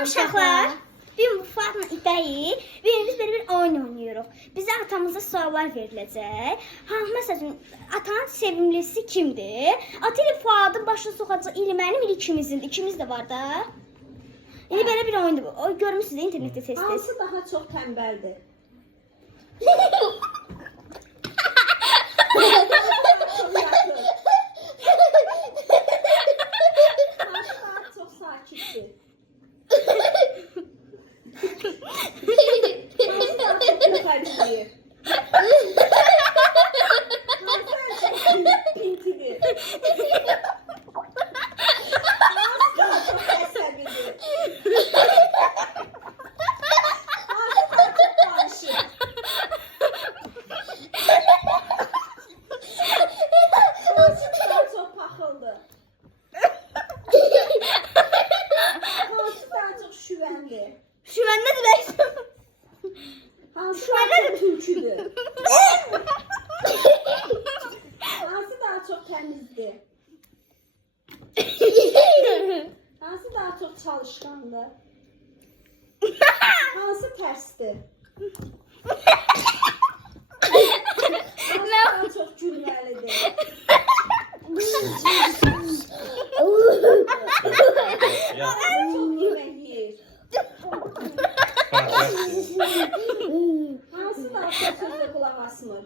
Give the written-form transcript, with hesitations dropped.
Salam uşaqlar. Bugün bu Fatma İpəyi ve biz böyle bir oyun oynuyoruz. Bize atamıza suallar veriləcək. Mesela atanın sevimlisi kimdir? Ata ile Fuadın başına sokacaq. İli mənim, ili ikimizin. İkimiz de var da. İndi böyle bir oyundur bu. O görmüşsünüz internette tez-tez. Hansı daha çox tənbəldir? Hansı daha çox sakitdir? Hansı daha çox yuxarıdır? Hansı pintidir? Hansı daha çox əsəbidir? Hansı daha çox danışır? Hansı daha çox paxıldır? Hansı daha çox şüvəndir? Şu ben ne demek? Hansı daha çox tülküdür? Hansı daha çox təmizdir? Hansı daha çox çalışqandır? Hansı tərsdir? Hansı daha çox gülməlidir? Hansı çox yemək yeyir? Hansı daha çox sözə qulaq asmır?